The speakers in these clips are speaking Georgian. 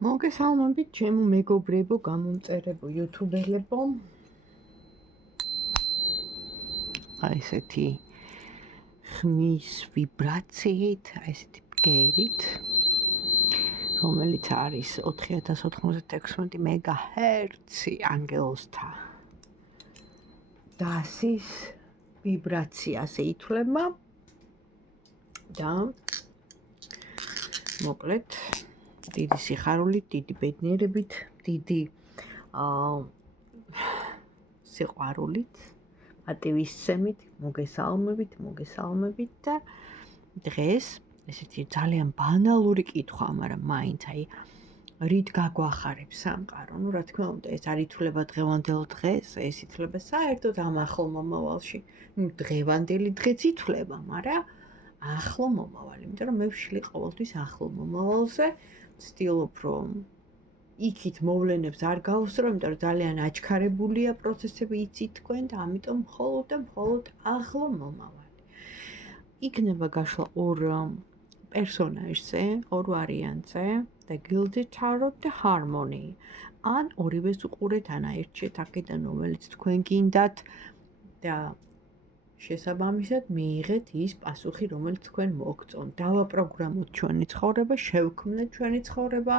მოგესალმებით ჩემო მეგობრებო, გამომწერებო, იუთუბერებო. აი ესეთი ხმის ვიბრაციით, აი ესეთი ბგერით, რომელიც არის 4096 მეგაჰერცი ანგელოზთა დასის ვიბრაციაზე ითვლება და მოკლედ დიდი სიხარულით, დიდი ბედნიერებით, დიდი სიყვარულით, პატივისცემით, მოგესალმებით და დღეს ესეთი ძალიან ბანალური კითხვა, მაგრამ მაინც აი რით გაგვახარებს სამყარო. Ну, რა თქმა უნდა, ეს არ ითვლება დღევანდელ დღეს, ეს ითვლება საერთოდ ამ ახლო მომავალში. Ну, დღევანდელი დღეც ითვლება, მაგრამ ახლო მომავალი, იმიტომ რომ მე ვშლი ყოველთვის ახლო მომავალზე, ვცდილობ რომ იქით მოვლენებს არ გავუსწრო, იმიტომ რომ ძალიან აჩქარებულია პროცესები, იცით თქვენ და ამიტომ მხოლოდ ახლო მომავალი. იქნება გაშლა ორ პერსონაჟზე, ორ ვარიანტზე და Gilded Tarot და Harmony. ან ორივეს უყურეთ, ან აირჩიეთ აქედან რომელიც თქვენ გინდათ და შესაბამისად მიიღეთ ის პასუხი, რომელიც თქვენ მოგწონთ. დავაპროგრამოთ ჩვენი ცხოვრება, შევქმნათ ჩვენი ცხოვრება,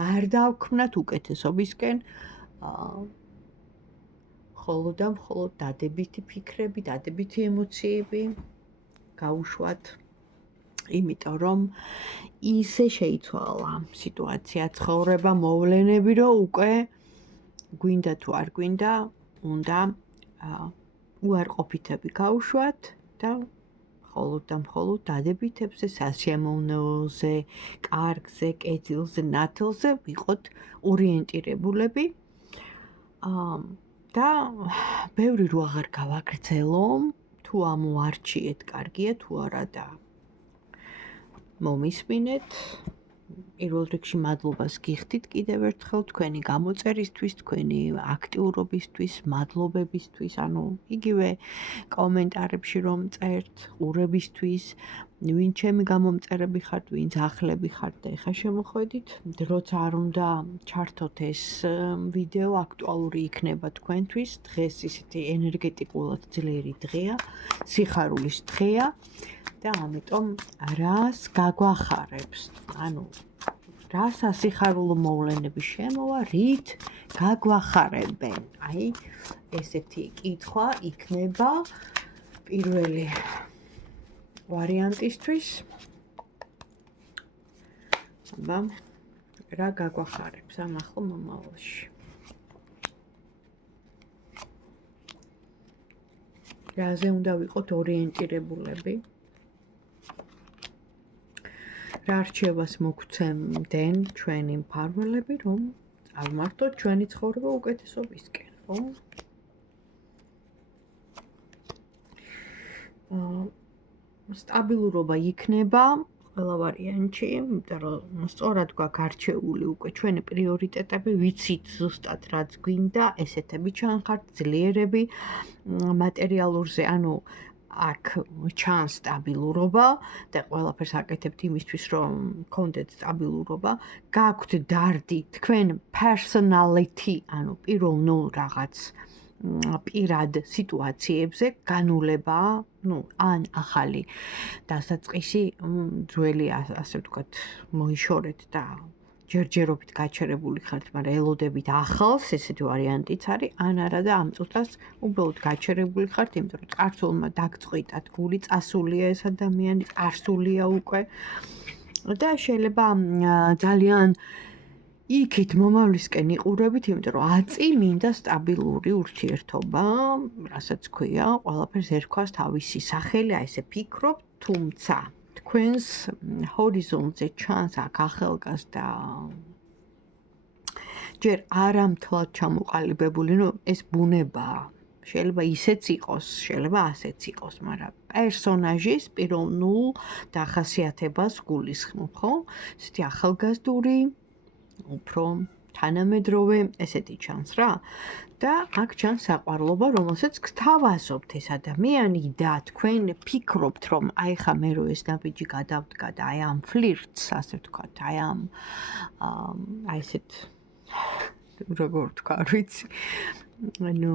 გარდავქმნათ უკეთესობისკენ, მხოლოდ დადებითი ფიქრები, დადებითი ემოციები გაუშვათ, იმიტომ რომ ისე შეიცვალა სიტუაცია, ცხოვრება, მოვლენები, რომ უკვე გვინდა თუ არ გვინდა, უნდა უარყოფითები გაუშვათ და მხოლოდ დადებითებზე, სასიამოვნოზე, კარგზე, კეთილზე, ნათელზე ვიყოთ ორიენტირებულები. და ბევრი რო აღარ გავაგრძელო, თუ ამოარჩიეთ, კარგია თუ არა და მომისმინეთ. პირველ რიგში მადლობას გიხდით კიდევ ერთხელ თქვენი გამოწერისთვის, თქვენი აქტიურობისთვის, მადლობებისთვის, ანუ იგივე კომენტარებში რომ წერთ, ყურებისთვის, ვინ ჩემი გამომწერები ხართ, ვინც ახლები ხართ და ეხა შემოხვედით, დროც არ უნდა ჩართოთ ეს ვიდეო, აქტუალური იქნება თქვენთვის. დღეს ისეთი ენერგეტიკულად ძლიერი დღეა, სიხარულის დღეა და ამიტომ რას გაგვახარებს, ანუ რა სასიხარულო მოვლენები შემოვა, რით გაგვახარებენ. აი, ესეთი კითხვა იქნება პირველი ვარიანტისთვის. აბა, რა გაგვახარებს ამ ახლო მომავალში. რაზე უნდა ვიყოთ ორიენტირებულები? რა რჩევას მოგცემდნენ ჩვენი მფარველები, რომ ავმართოთ ჩვენი ცხოვრება უკეთესობისკენ, ხო? სტაბილურობა იქნება ყველა ვარიანტში, იმიტომ რომ სწორად გვაქვს არჩეული უკვე ჩვენი პრიორიტეტები, ვიცით ზუსტად რაც გვინდა, ესეთები ჩანხართ, ძლიერები მატერიალურზე, ანუ აქ ჩანს სტაბილურობა და ყველაფერს აკეთებთ იმისთვის, რომ გქონდეთ სტაბილურობა, გაქვთ დარდი თქვენ personality, ანუ პირველ ნულ რაღაც პირად სიტუაციებზე განულება, ან ახალი დასაწყისი, ძველი ასე ვთქვათ, მოიშორეთ და ჯერჯერობით გაჩერებული ხართ, მაგრამ ელოდებით ახალს, ესეთი ვარიანტიც არის, ან არა და ამ წუთას უბრალოდ გაჩერებული ხართ, იმიტომ რომ წარსულმა დაგწყვიტათ გული, წასულია ეს ადამიანი, წარსულია უკვე და შეიძლება ძალიან იქით მომავლისკენ იყურებით, იმიტომ რომ აწი მინდა სტაბილური ურთიერთობა, რასაც ქვია, ყველაფერს ერქვას თავისი სახელი, აი ესე ფიქრობ, თუმცა თქვენს ჰორიზონტზე ჩანს აქ ახალგაზრდა ჯერ არამთლად ჩამოყალიბებული, ეს ბუნებაა. შეიძლება ისეც იყოს, შეიძლება ასეც იყოს, მაგრამ პერსონაჟის პირველ ნულ დახასიათებას გულისხმობ, ხო? ესეთი ახალგაზრდური, უფრო თანამედროვე, ესეთი ჩანს რა. და აქ ჩანს საყვარლობა, რომელსაც გთავაზობთ ეს ადამიანი და თქვენ ფიქრობთ, რომ აი ხა მე რო ეს ნაბიჯი გადავდგა და აი ამ ფლირტს, ასე ვთქვათ, აი ამ აი ესეთ როგორ ვთქვა, არ ვიცი. ანუ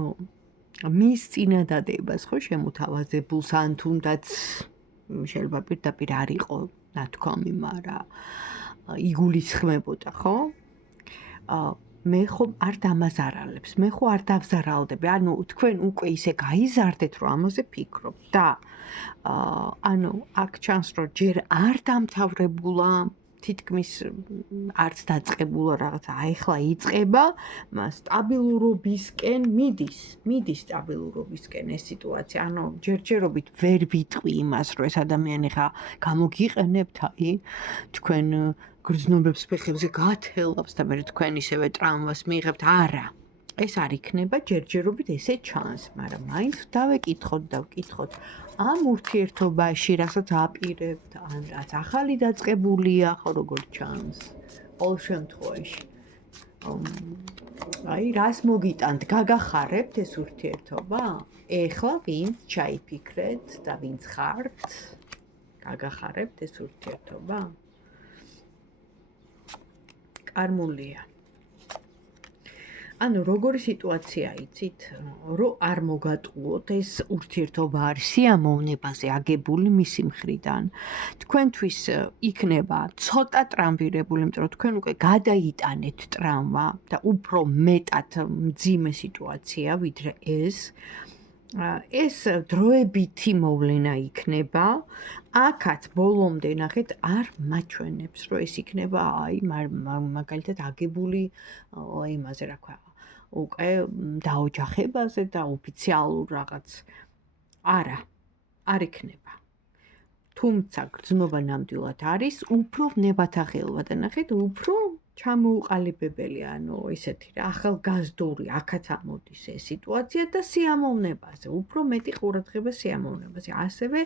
მის წინადადებას ხო შემოთავაზებულს ან თუნდაც შეიძლება პირდაპირ არ იყო ნათქვამი, მაგრამ იგულისხმებოდა, ხო? მე ხო არ დამაზარალებს, მე ხო არ დავზარალდები, ანუ თქვენ უკვე ისე გაიზარდეთ, რომ ამაზე ფიქრობთ და ანუ აქ ჩანს, რომ ჯერ არ დამთავრებულა, თითქმის არც დაწყებულა რაღაცა, აიხლა იწყება, სტაბილურობისკენ მიდის სტაბილურობისკენ ეს სიტუაცია, ანუ ჯერჯერობით ვერ ვიტყვი იმას, რომ ეს ადამიანი ხა გამოგიყენებთ, აი თქვენ გრძნობებს ფეხებზე გათელავს და მე თქვენ ისევე ტრამვას მიიღებთ, არა. ეს არ იქნება ჯერჯერობით ესე ჩანს, მაგრამ მაინც დავკითხოთ ამ ურთიერთობაში, რასაც აპირებთ, ან რაც ახალი დაწყებულია, ხო როგორ ჩანს. ყოველ შემთხვევაში. აი, რას მოგიტანთ, გაგახარებთ ეს ურთიერთობა? ეხლა ვინც ჩაიფიქრეთ და ვინც ხართ, გაგახარებთ ეს ურთიერთობა? კარმულია. ანუ როგორი სიტუაცია იცით, რომ არ მოგატყუოთ ეს ურთიერთობა არის სიამოვნებაზე აგებული მისი მხრიდან. თქვენთვის იქნება ცოტა ტრამვირებული, იმიტომ რომ თქვენ უკვე გადაიტანეთ ტრამვა და უფრო მეტად მძიმე სიტუაცია ვიდრე ეს. ეს დროებითი მოვლენა იქნება. აქაც ბოლომდე ნახეთ არ მაჩვენებს, რომ ეს იქნება აი მაგალითად აგებული იმაზე რა ქვია, უკვე დაოჯახებაზე და ოფიციალურ რაღაც. არ იქნება. თუმცა გრძნობა ნამდვილად არის, უფრო ვნებათაღელვა და ნახეთ, უფრო ჩამოუყალიბებელი, ანუ ისეთი რა, ახალგაზრდული, აქაც ამოდის ეს სიტუაცია და სიამოვნებაზე, უფრო მეტი ყურადღება სიამოვნებაზე. ასევე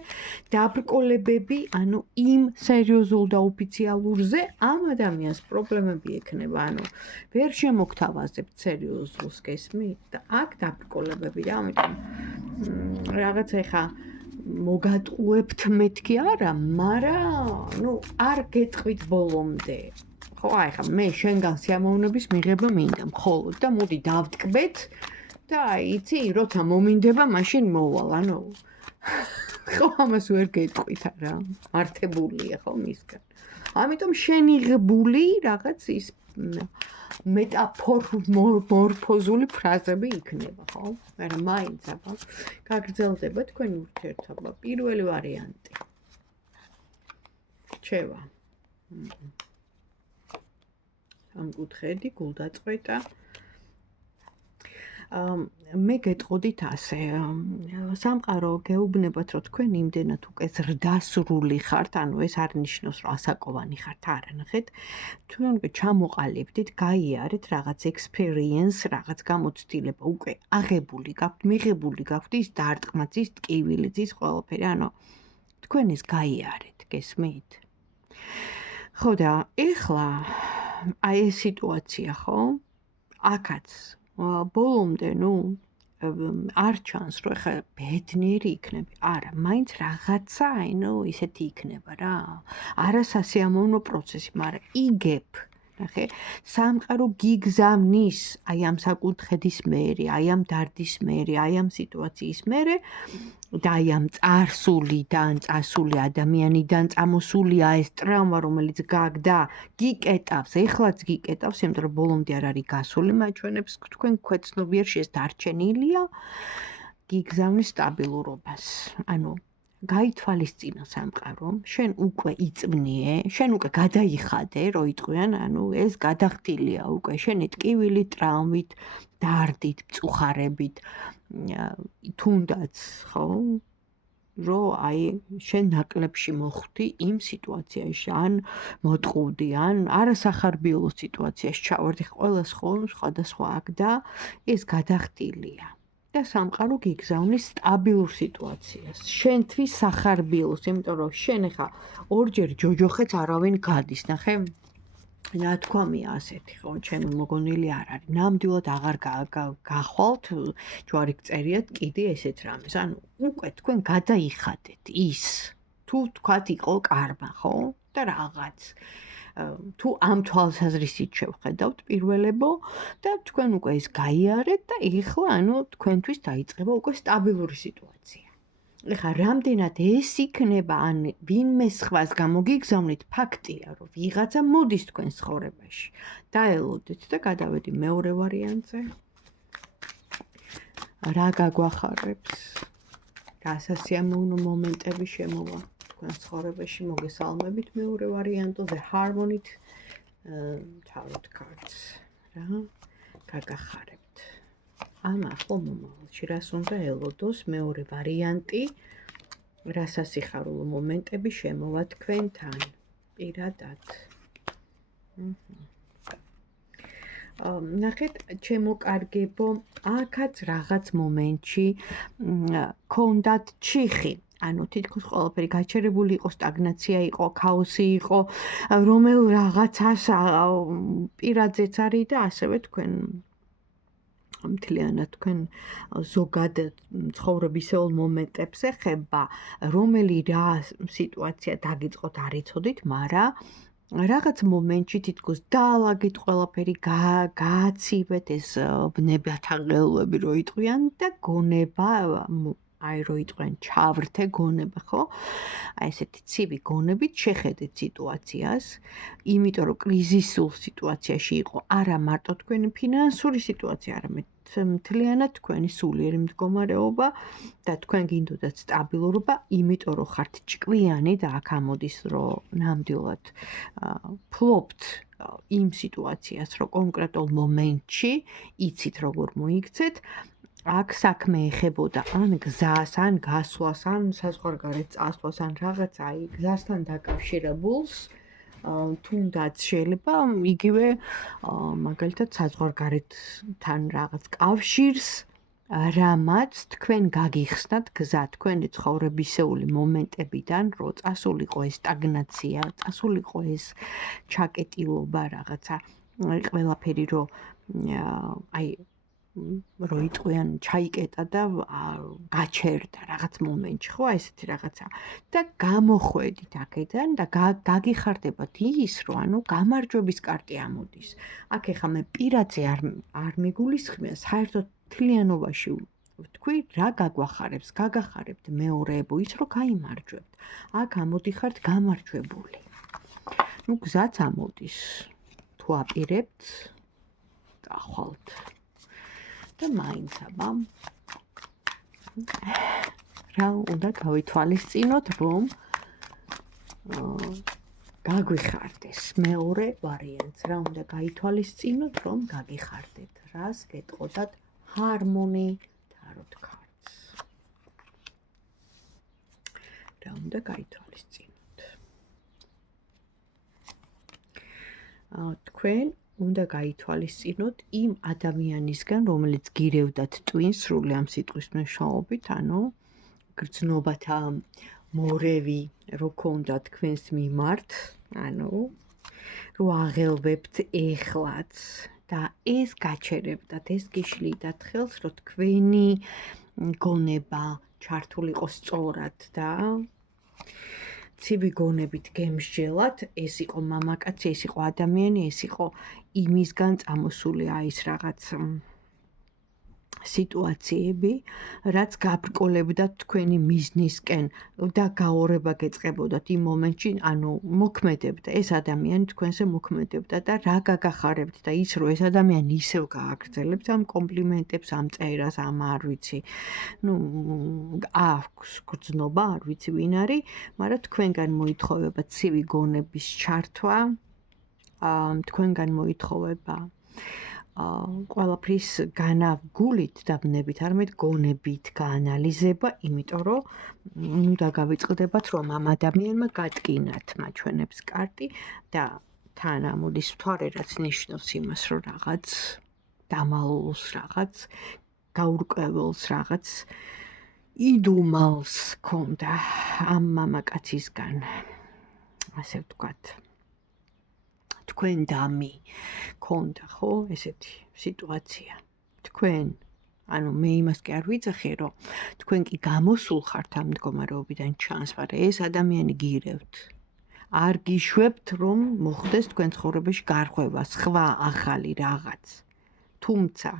დაბრკოლებები, ანუ იმ სერიოზულ და ოფიციალურზე ამ ადამიანს პრობლემები ექნება, ანუ ვერ შემოგთავაზებთ სერიოზულს, გესმით? და აქ დაბრკოლებები რა, ამიტომ რაღაც ეხა მოგატყუებთ მეთქი არა, მაგრამ არ გეტყვით ბოლომდე. ხო, აი ხა მე შენგან სიამოვნების მიღება მინდა მხოლოდ და მოდი დავტკბეთ და აი იცი, როცა მომინდება, მაშინ მოვალ, ანუ ხო ამას ვერ გეტყვით არა, მართებულია ხო მისგან. ამიტომ შენიღებული რაღაც ის მეტამორფოზული ფრაზები იქნება, ხო? მაგრამ მაინც აბა გაგრძელდება თქვენი ურთიერთობა. პირველი ვარიანტი. რჩევა. სამკუთხედი, გულდაწყვეტა. მე გეტყოდით ასე, სამყარო გეუბნებათ, რომ თქვენ იმდენად უკვე ზრდასრული ხართ, ანუ ეს არ ნიშნავს, რომ ასაკოვანი ხართ, არა, ნახეთ. თქვენ უკვე ჩამოყალიბდით, გაიარეთ რაღაც experience, რაღაც გამოცდილება, უკვე აღებული გაქვთ, მიღებული გაქვთ ის დარტყმაც, ის ტკივილიც, ის ყველაფერი, ანუ თქვენ ეს გაიარეთ, გესმით? ხო და ეხლა აი ეს სიტუაცია, ხო? აქაც ბოლომდე, არ ჩანს, რომ ეხლა ბედნიერი იქნები. არა, მაინც რაღაცა, ისეთი იქნება რა. არასასიამოვნო პროცესი, მაგრამ იგებ. ნახე, სამყარო გიგზავნის აი ამ საკუთხედის მერე, აი ამ დარდის მერე, აი ამ სიტუაციის მერე და აი ამ წასული ადამიანიდან წამოსულია ეს ტრამვა, რომელიც გაგდა, გიკეტავს, ეხლაც გიკეტავს, იმიტომ რომ ბოლომდე არ არის გასული, მაჩვენებს თქვენ ქვეცნობიერში ეს დარჩენილია, გიგზავნის სტაბილურობას. ანუ გაითვალისწინა სამყარო, შენ უკვე იწვნიე, შენ უკვე გადაიხადე, რო იტყვიან, ანუ ეს გადახდილია უკვე, შენი ტკივილი ტრამვით, დარდით, მწუხარებით, თუნდაც, ხო? რო აი შენ ნაკლებში მოხვდი იმ სიტუაციაში, ან მოტყუდი, ან არასახარბიელო სიტუაციაში ჩავარდი, ყველას ხო სხვადასხვა აქ და ეს გადახდილია. და სამყარო გიგზავნის სტაბილურ სიტუაციას. შენთვის სახარბიელოს, იმიტომ რომ შენ ხა ორჯერ ჯოჯოხეთს არავინ გადის, ნახე? ნათქვამია ასეთი, ხო, ჩემი მოგონილი არ არის. ნამდვილად აღარ გახვალთ, ჯვარი გწერიათ კიდე ესეთ რამეს. ანუ უკვე თქვენ გადაიხადეთ ის. თუ თქვათ იყო კარმა, ხო? და რაღაც. თუ ამ თვალსაზრისით შევხედავთ პირველებო და თქვენ უკვე ეს გაიარეთ და ეხლა ანუ თქვენთვის დაიწყება უკვე სტაბილური სიტუაცია. ეხლა რამდენად ეს იქნება ან ვინმე სხვას გამოგიგზავნით ფაქტია რომ ვიღაცა მოდის თქვენ ცხოვრებაში. დაელოდეთ და გადავედი მეორე ვარიანტზე. რა გაგვახარებს? რა სასიამოვნო მომენტები შემოვა თქვენ ცხოვრებაში მოგესალმებით მეორე ვარიანტზე The Harmony Tarot cards. რა გაგახარებთ? ამ ახლო მომავალში რას უნდა ელოდოს მეორე ვარიანტი რა სასიხარულო მომენტები შემოვა თქვენთან პირადად ნახეთ ჩემო კარგებო აქაც რაღაც მომენტში ქონდათ ჩიხი ანუ თითქოს ყველაფერი გაჩერებული იყო, სტაგნაცია იყო, ქაოსი იყო, რომელ რაღაცას პირადზეც არის და ასევე თქვენ მთლიანად თქვენ ზოგადად ცხოვრებისეულ მომენტებს ეხება, რომელი რა სიტუაცია დაგიწყოთ არ იცოდით, მაგრამ რაღაც მომენტში თითქოს დაალაგეთ ყველაფერი, გააცივეთ ეს ბნებათა ყელვები რო იტყვიან და გონება აი რო იტყვიან ჩავრთე გონება, ხო? აი ესეთი ცივი გონებით შეხედეთ სიტუაციას, იმიტომ რომ კრიზისულ სიტუაციაში იყო არა მარტო თქვენი ფინანსური სიტუაცია, არამედ მთლიანად თქვენი სულიერი მდგომარეობა და თქვენ გინდოდათ სტაბილურობა, იმიტომ რომ ხართ ჭკვიანი და აქ ამოდის რომ ნამდვილად ფლობთ იმ სიტუაციას, რომ კონკრეტულ მომენტში იცით როგორ მოიქცეთ აქ საქმე ეხებოდა ან გზას, ან გასვლას, ან საზღვარგარეთ წასვლას, ან რაღაც აი გზასთან დაკავშირებულს, თუნდაც შეიძლება იგივე მაგალითად საზღვარგარეთთან რაღაც კავშირს, რამაც თქვენ გაგიხსნათ გზა თქვენი ცხოვრებისეული მომენტებიდან, რომ წასულიყო ეს სტაგნაცია, წასულიყო ეს ჩაკეტილობა რაღაცა, ყველაფერი რომ აი რო იტყვიან ჩაიკეტა და გაჩერდა რაღაც მომენტში, ხო, ესეთი რაღაცა. და გამოხვედით აქედან და გაგიხარდებათ ის, რომ ანუ გამარჯვების კარტი ამოდის. აქ ეხა მე პირადზე არ მეგულისხმია, საერთოდ მთლიანობაში ვთქვი, რა გაგვახარებს, გაგახარებთ მეორეებო ის, რომ გაიმარჯვებთ. აქ ამოდიხართ გამარჯვებული. ნუ გზაც ამოდის. თუ აპირებთ, გახვალთ. და მაინც აბა რა უნდა გავითვალისწინოთ რომ გაგვიხარდეს მეორე ვარიანტს რა უნდა გაითვალისწინოთ რომ გაგიხარდეთ რას გეტყოდათ Harmony Tarot cards რა უნდა გაითვალისწინოთ თქვენ უნდა გაითვალისწინოთ იმ ადამიანისგან, რომელიც გირევდათ ტვინს სრული ამ სიტყვის მნიშვნელობით, ანუ გრძნობათა მორევი რო ქონდა თქვენს მიმართ, ანუ რო აღელვებთ ეხლაც და ეს გაჩერებდათ, ეს გიშლიდათ ხელს, რომ თქვენი გონება ჩართულიყო სწორად და ცივი გონებით გემსჯელათ, ეს იყო მამაკაცი, ეს იყო ადამიანი, ეს იყო იმისგან წამოსული ის რაღაც სიტუაციები, რაც გაბრკოლებდათ თქვენი მიზნისკენ და გაორება გეწყებოდათ იმ მომენტში, ანუ მოქმედებდა ეს ადამიანი თქვენზე მოქმედებდა და რა გაგახარებთ და ის რომ ეს ადამიანი ისევ გააგრძელებთ ამ კომპლიმენტებს, ამ წერას, ამ არ ვიცი. ნუ აქვს გრძნობა, არ ვიცი ვინ არის, მაგრამ თქვენგან მოითხოვება ცივი გონების ჩართვა, თქვენგან მოითხოვება ყველაფრის განაგულით და ბნებით, არამედ გონებით გაანალიზება, იმიტომ რომ უნდა გავიწყდებათ, რომ ამ ადამიანმა გატკინათ მაჩვენებს კარტი და თან ამოდის მთვარე, რაც ნიშნავს იმას, რომ რაღაც დამალულს, რაღაც გაურკვეველს, რაღაც იდუმალს ქონდა ამ მამაკაცისგან, ასე ვთქვათ. თქვენ დამი ქონდა, ხო, ესეთი სიტუაცია. თქვენ, ანუ მე იმას კი არ ვიცახი, რომ თქვენ კი გამოსულ ხართ ამ მდგომარეობიდან ჩანს, მაგრამ ეს ადამიანი გირევთ. არ გიშვებთ, რომ მოხდეს თქვენ ცხოვრებაში გარღვევა, სხვა ახალი რაღაც. თუმცა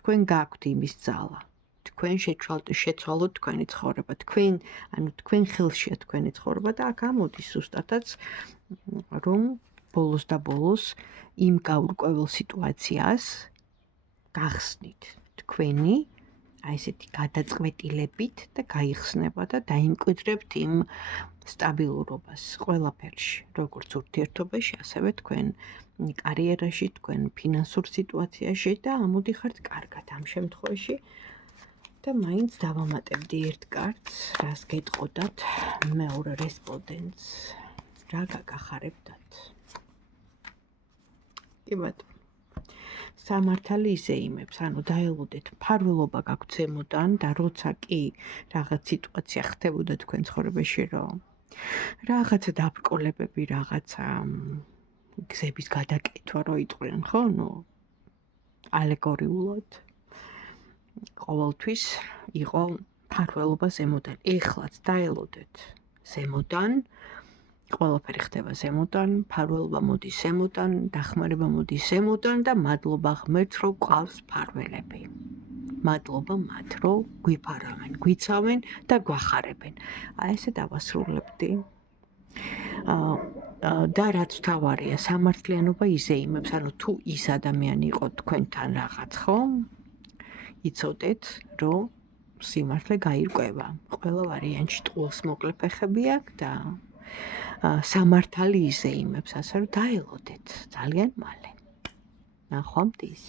თქვენ გაქვთ იმის ძალა. თქვენ შეცვალოთ თქვენი ცხოვრება. თქვენ ხელშია თქვენი ცხოვრება და აქ ამოდის ზუსტადაც რომ ბოლოს და ბოლოს იმ გაურკვეველ სიტუაციას გახსნით თქვენი აი ესეთი გადაწყვეტილებით და გაიხსნება და დაიმკვიდრებთ იმ სტაბილურობას ყველაფერში, როგორც ურთიერთობაში, ასევე თქვენ კარიერაში, თქვენ ფინანსურ სიტუაციაში და ამოდიხართ კარგად ამ შემთხვევაში. და მაინც დავამატებდი ერთ კარტს, რას გეტყოდათ მეორე რესპონდენტს, რა გაგახარებდათ. კი ბატონო. სამართალი იზეიმებს, ანუ დაელოდეთ, მფარველობა გაქვთ ზემოდან და როცა კი რაღაც სიტუაცია ხდებოდა თქვენ ცხოვრებაში, რომ რაღაცა დაბრკოლებები, რაღაცა გზების გადაკეთვა რო იყვნენ, ხო? ალეგორიულად ყოველთვის იყო მფარველობა ზემოდან. ეხლაც დაელოდეთ ზემოდან, ყველაფერი ხდება ზემოდან, მფარველობა მოდის ზემოდან, დახმარება მოდის ზემოდან და მადლობა ღმერთს, რომ გვყავს მფარველები. მადლობა მათ, რომ გვიფარავენ, გვიცავენ და გვახარებენ. აი ესე დავასრულებდი. და რაც თავარია, სამართლიანობა იზეიმებს, ანუ თუ ის ადამიანი იყო თქვენთან რაღაც, ხო? იცოდეთ, რომ სიმართლე გაირკვევა. ყველა ვარიანტში ტყუილს მოკლე ფეხები აქვს და სამართალი იზეიმებს, ასე რომ დაელოდეთ ძალიან მალე. ნახვამდის.